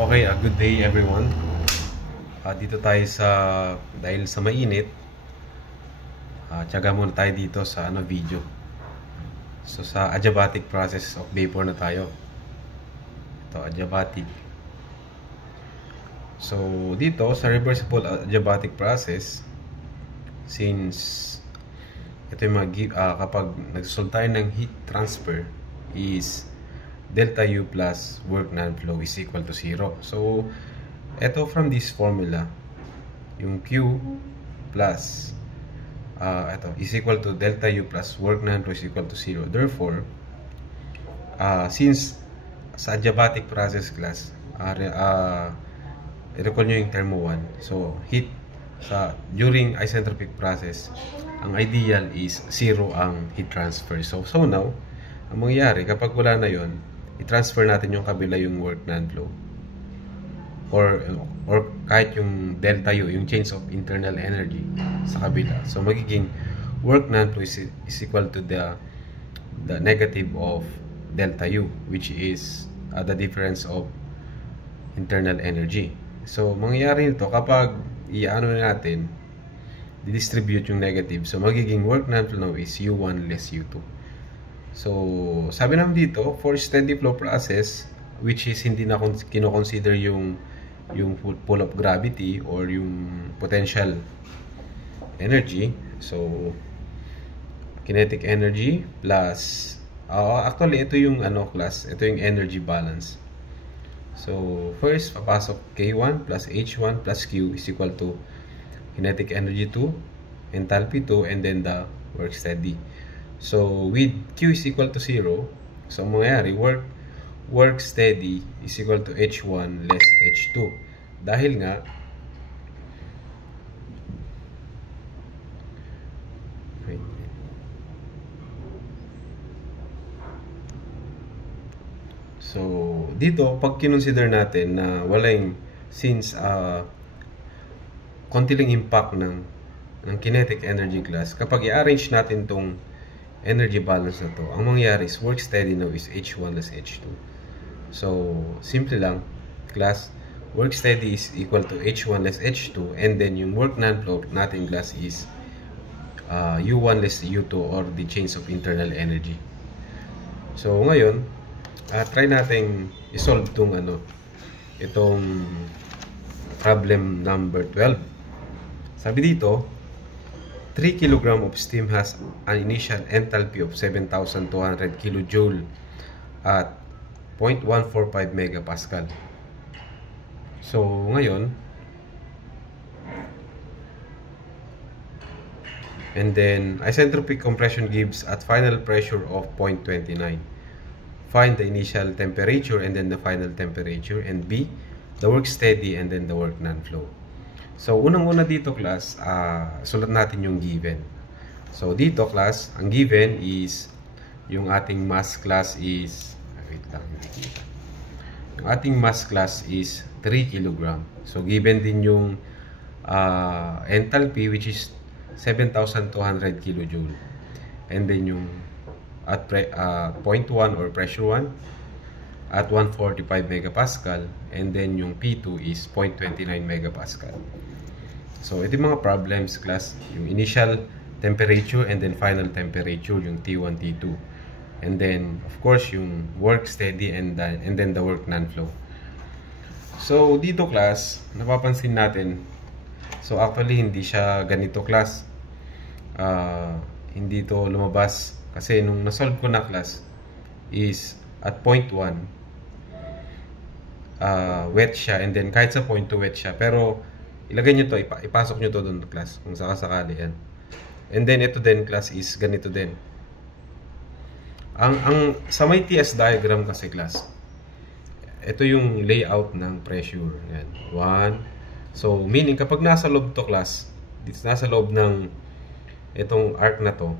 Okay, good day everyone. Dito tayo dahil sa mainit, tiyaga muna tayo dito sa video. So sa adiabatic process of vapor na tayo. Ito, adiabatic. So dito sa reversible adiabatic process, since ito yung kapag nagsolve tayo ng heat transfer is delta U plus work non-flow is equal to 0. So, ito from this formula, yung Q plus ito is equal to delta U plus work non-flow is equal to 0. Therefore, since sa adiabatic process class, i-recall nyo yung term 1. So, heat during isentropic process, ang ideal is 0 ang heat transfer. So now, ang mangyayari kapag wala na yon, i-transfer natin yung kabila yung work non-flow or kahit yung delta U, yung change of internal energy sa kabila. So magiging work non-flow is equal to the negative of delta U, which is the difference of internal energy. So mangyayari nito kapag natin di-distribute yung negative, so magiging work non-flow is U1 less U2. So, sabi naman dito, for steady flow process, which is hindi na kino-consider yung pull of gravity or yung potential energy. So, kinetic energy plus, actually, ito yung class, ito yung energy balance. So, first, papasok K1 plus H1 plus Q is equal to kinetic energy 2, enthalpy 2, and then the work steady. So, with Q is equal to 0, so mangyayari, work steady is equal to H1 less H2. Dahil nga, so, dito, pag kinonsider natin na since konti lang impact ng kinetic energy class, kapag i-arrange natin tong energy balance na to, ang mangyayari is work steady now is H1 less H2. So, simple lang, class, work steady is equal to H1 less H2, and then yung work non-flow natin class is U1 less U2 or the change of internal energy. So, ngayon, try natin isolve itong problem number 12. Sabi dito, 3 kg of steam has an initial enthalpy of 7,200 kJ at 0.145 megapascal. So, ngayon, and then, isentropic compression gives at final pressure of 0.29. Find the initial temperature and then the final temperature, and B, the work steady and then the work non-flow. So, unang-una dito, class, sulat natin yung given. So, dito, class, ang given is, yung ating mass class is, wait lang, yung ating mass class is 3 kg. So, given din yung enthalpy, which is 7,200 kJ. And then yung at 0.1 or pressure 1 at 145 megapascal, and then yung P2 is 0.29 megapascal. So, ito yung mga problems, class. Yung initial temperature and then final temperature, yung T1, T2. And then, of course, yung work steady and then the work non-flow. So, dito, class, napapansin natin. So, actually, hindi siya ganito, class. Hindi to lumabas. Kasi, nung nasolve ko na, class, is at point 1, wet siya. And then, kahit sa point 2, wet siya. Pero, ilagay nyo to, ipasok nyo to doon, class, kung sakasakali yan. And then, ito din, class, is ganito din. Sa may TS diagram kasi, class, ito yung layout ng pressure. Yan. 1. So, meaning, kapag nasa loob to, class, nasa loob ng itong arc na to,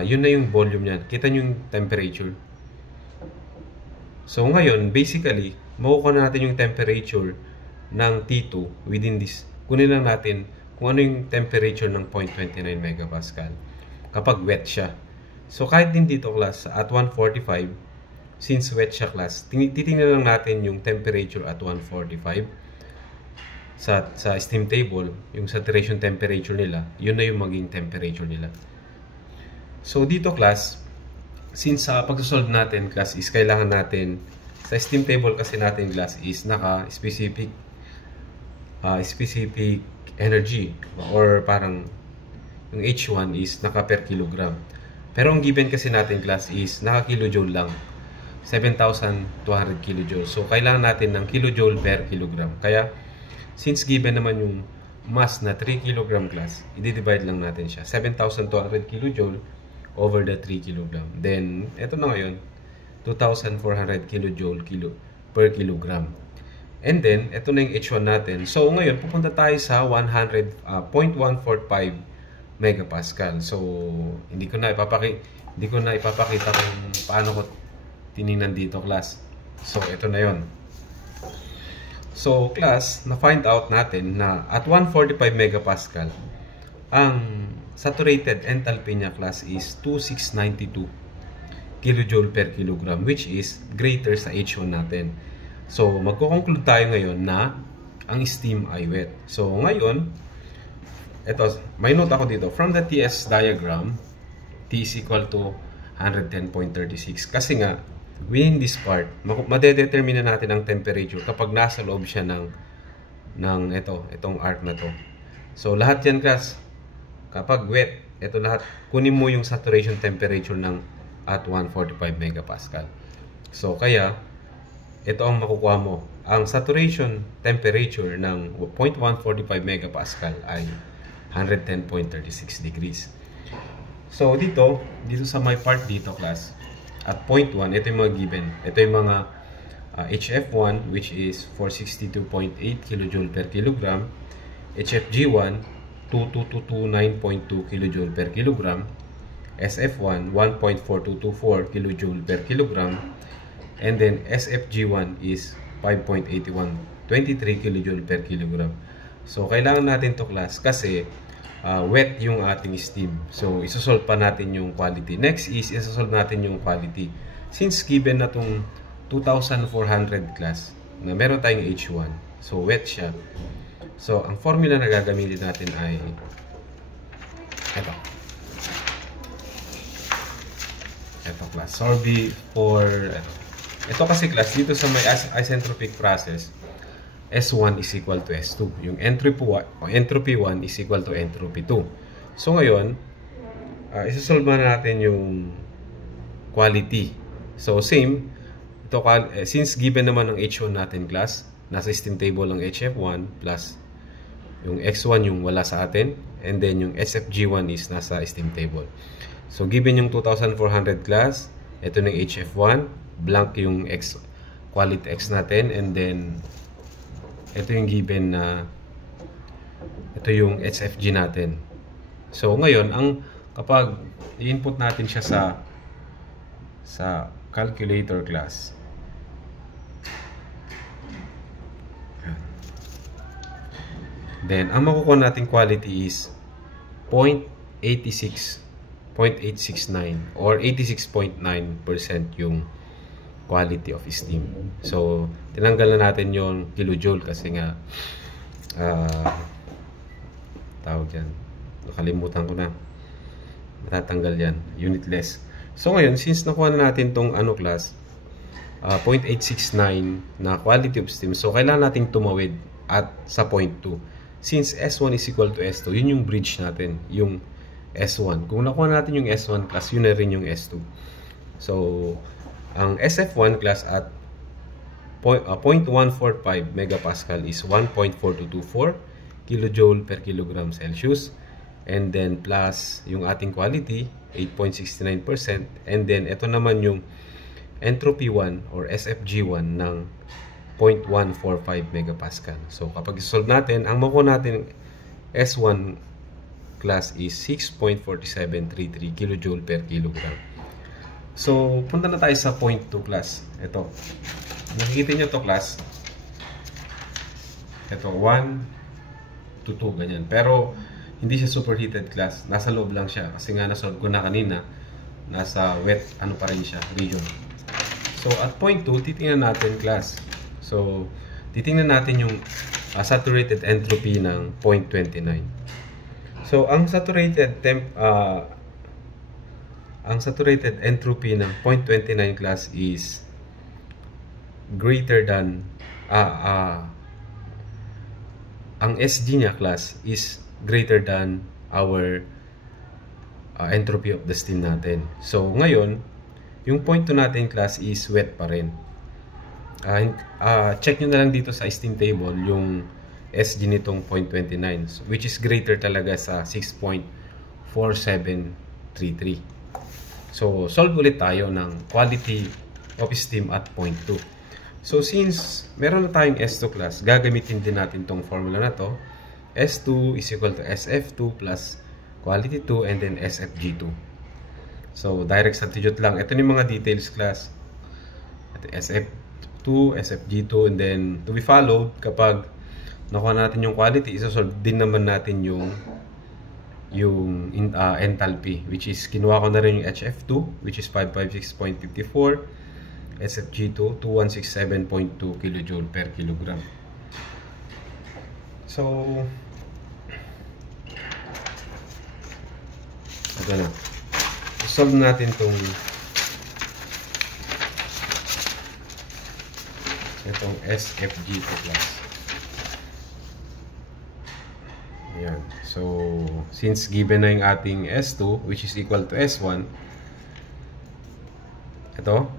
yun na yung volume niyan. Kita nyo yung temperature. So, ngayon, basically, makukuha natin yung temperature ng T2 within this. Kunin lang natin kung ano yung temperature ng 0.29 megapascal kapag wet siya. So, kahit din dito, class, at 145 since wet siya class, titingnan lang natin yung temperature at 145 sa steam table, yung saturation temperature nila, yun na yung maging temperature nila. So dito class, since sa pagsosolve natin class is kailangan natin, sa steam table kasi natin class is naka-specific specific energy, or parang yung H1 is naka per kilogram. Pero ang given kasi natin class is naka kilojoule lang, 7,200 kilojoule. So kailangan natin ng kilojoule per kilogram. Kaya since given naman yung mass na 3 kilogram class, i-divide lang natin siya, 7,200 kilojoule over the 3 kilogram. Then eto na ngayon, 2,400 kilojoule per kilogram. And then, ito na yung H1 natin. So, ngayon, pupunta tayo sa 0.145 megapascal. So, hindi ko na ipapakita kung paano ko tiningnan dito, class. So, ito na yon. So, class, na-find out natin na at 145 megapascal, ang saturated enthalpy niya, class, is 2,692 kilojoule per kilogram, which is greater sa H1 natin. So, magko-conclude tayo ngayon na ang steam ay wet. So, ngayon, ito, may note ako dito. From the TS diagram, T is equal to 110.36. Kasi nga, within this part, madedetermine na natin ang temperature kapag nasa loob siya ng itong arc na to. So, lahat yan, class, kapag wet, ito lahat, kunin mo yung saturation temperature ng at 145 megapascal. So, kaya, ito ang makukuha mo. Ang saturation temperature ng 0.145 megapascal ay 110.36 degrees. So, dito sa my part dito, class, at 0.1, ito yung mga given. Ito yung mga HF1, which is 462.8 kilojoule per kilogram. HFG1, 2229.2 kilojoule per kilogram. SF1, 1.4224 kilojoule per kilogram. And then SFG1 is 5.8123 kilojoule per kilogram. So, kailangan natin to, class, kasi wet yung ating steam. So, isosolve pa natin yung quality. Next is, isosolve natin yung quality. Since given na tong 2,400 class, na meron tayong H1, so wet siya. So, ang formula na gagamitin natin ay ito. Ito, class. Sorby for ito kasi, class, dito sa may isentropic process, S1 is equal to S2. Yung entropy 1 is equal to entropy 2. So, ngayon, isosolve natin yung quality. So, same. Ito, since given naman ng H1 natin, class, nasa steam table ng HF1 plus yung X1 yung wala sa atin, and then yung SFG1 is nasa steam table. So, given yung 2,400 class, ito ng HF1, blank yung X, quality X natin, and then ito yung given na ito yung SFG natin. So ngayon, kapag i-input natin siya sa calculator, class, then ang makukuha natin quality is 0.869 or 86.9% yung quality of steam. So, tinanggal na natin yung kilojoule kasi nga tawag yan. Nakalimutan ko na. Matatanggal yan. Unitless. So, ngayon, since nakuha na natin tong class, 0.869 na quality of steam, so kailangan nating tumawid at sa 0.2. Since S1 is equal to S2, yun yung bridge natin, yung S1. Kung nakuha natin yung S1 class, yun na rin yung S2. So, ang SF1 class at 0.145 megapascal is 1.4224 kilojoule per kilogram Celsius. And then plus yung ating quality, 8.69%. And then ito naman yung entropy 1 or SFG1 ng 0.145 megapascal. So kapag isolve natin, ang makuha natin S1 class is 6.4733 kilojoule per kilogram. So, punta na tayo sa 0.2 class. Ito. Nakikita nyo to, class. Ito, 1 to 2, ganyan. Pero, hindi siya superheated, class. Nasa loob lang siya. Kasi nga, nasolve ko na kanina, nasa wet, pa rin siya, region. So, at point 2, titingnan natin class. So, titingnan natin yung saturated entropy ng 0.29. So, ang saturated entropy ng 0.29 class is greater than ang SG niya class is greater than our entropy of the steam natin. So, ngayon, yung point 2 natin class is wet pa rin. Check nyo na lang dito sa steam table yung SG nitong 0.29, which is greater talaga sa 6.4733. So, solve ulit tayo ng quality of steam at point 2. So, since meron na tayong S2 class, gagamitin din natin tong formula na to. S2 is equal to SF2 plus quality 2 and then SFG2. So, direct substitute lang. Ito yung mga details class. SF2, SFG2, and then to be followed, kapag nakuha natin yung quality, isosolve din naman natin yung enthalpy, which is kinuha ko na rin yung HF2, which is 556.54, SFG2, 2167.2 kJ per kilogram. So, ito na. Solve natin itong SFG2 plus. Ayan. So, since given na yung ating S2, which is equal to S1, ito,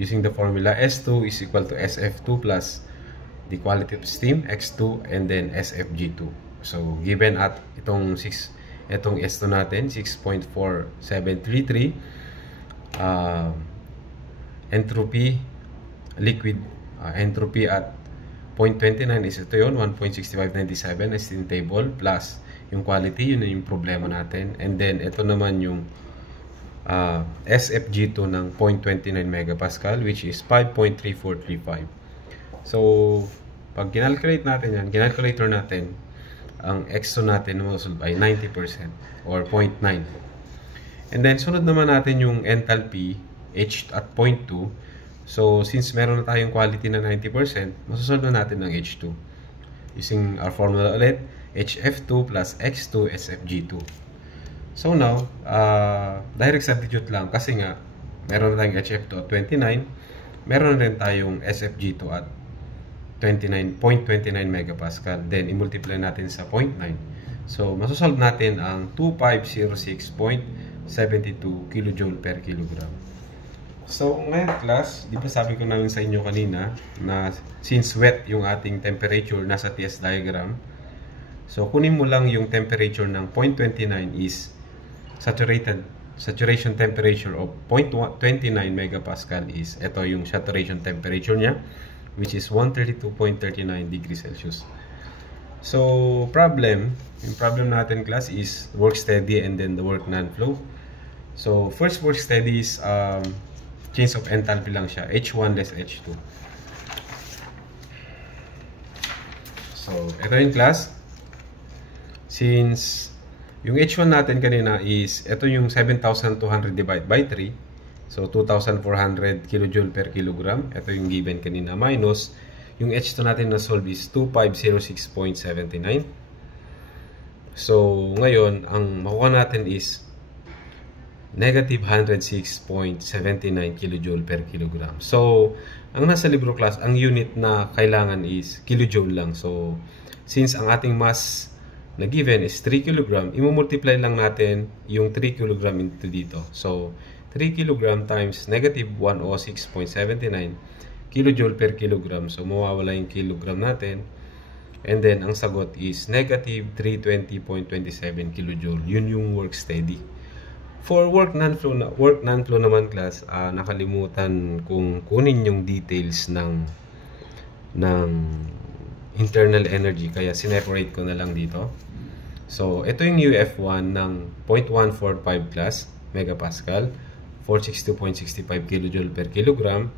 using the formula, S2 is equal to SF2 plus the quality of steam, X2, and then SFG2. So, given at itong S2 natin, 6.4733, entropy, liquid entropy at 0.29 is ito yun, 1.6597 steam table, plus yung quality, yun yung problema natin. And then, ito naman yung SFG2 ng 0.29 megapascal, which is 5.3435. So, pag kinalculate natin yan, kinalculator natin, ang X2 natin ay 90% or 0.9. And then, sunod naman natin yung enthalpy H at 0.2. So, since meron na tayong quality na 90%, masasolve na natin ng H2. Using our formula ulit, HF2 plus X2 SFG2. So now, direct substitute lang kasi nga, meron na tayong HF2 at 29, meron na rin tayong SFG2 at 0.29 megapascal. Then, i-multiply natin sa 0.9. So, masasolve natin ang 2506.72 kJ per kilogram. So, ngayon class, di ba sabi ko namin sa inyo kanina na since wet yung ating temperature nasa TS diagram, so kunin mo lang yung temperature ng 0.29 is saturation temperature of 0.29 megapascal is, ito yung saturation temperature niya, which is 132.39 degrees Celsius. So, yung problem natin class is work steady and then the work non-flow. So, first work steady is change of enthalpy lang siya, H1 less H2. So, ito yung class. Since yung H1 natin kanina is, ito yung 7,200 divided by 3. So, 2,400 kJ per kilogram. Ito yung given kanina. Minus, yung H2 natin na solve is 2506.79. So, ngayon, ang makuha natin is negative 106.79 kJ per kilogram. So, ang nasa libro class, ang unit na kailangan is kilojoule lang. So, since ang ating mass na given is 3 kg, i-multiply lang natin yung 3 kg into dito. So, 3 kg times negative 106.79 kJ per kilogram. So, mawawala yung kilogram natin. And then, ang sagot is negative 320.27 kJ. Yun yung work steady. For work non-flow naman class, nakalimutan kung kunin yung details ng internal energy, kaya sineparate ko na lang dito. So, ito yung UF1 ng 0.145 class megapascal, 462.65 kJ per kilogram.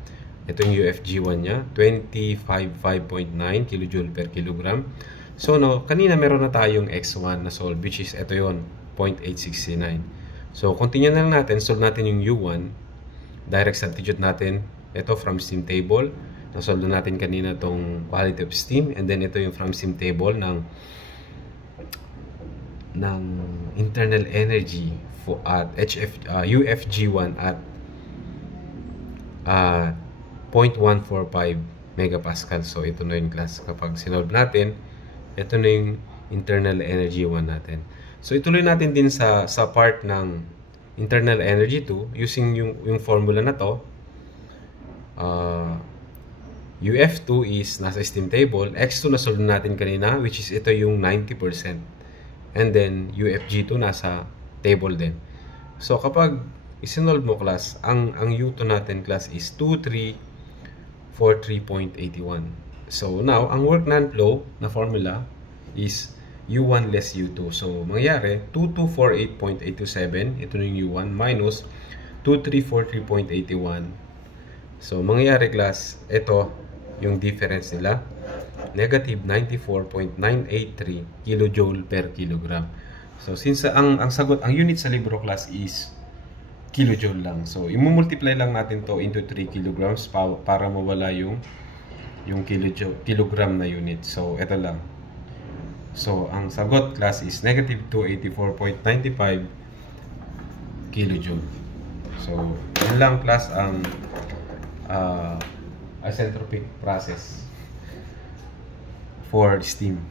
Ito yung UFG1 niya, 255.9 kJ per kilogram. So, no, kanina meron na tayong X1 na solve, which is ito yon, 0.869. So, continue na lang natin, solve natin yung U1, direct substitute natin, Ito from steam table. Nasolve na natin kanina tong quality of steam. And then ito yung from steam table ng internal energy at UFG1 at 0.145 megapascal. So ito na yung class. Kapag sinolve natin, ito na yung internal energy 1 natin. So ituloy natin din sa part ng internal energy 2 using yung formula na to. UF2 is nasa steam table. X2 na solve natin kanina, which is ito yung 90%. And then UFG2 nasa table din. So kapag isinolve mo class, ang U2 natin class is 2343.81. So now, ang work non-flow na formula is U1 less U2. So mangyayari 2248.827, ito yung U1 minus 2343.81. So mangyayari class, ito yung difference nila, negative 94.983 kilojoule per kilogram. So since ang sagot, ang unit sa libro class is kilojoule lang. So i-multiply lang natin to into 3 kilograms para mawala yung kilogram na unit. So ito lang. So ang sagot class is negative 284.95 kilojoule. So yun lang class ang isentropic process for steam.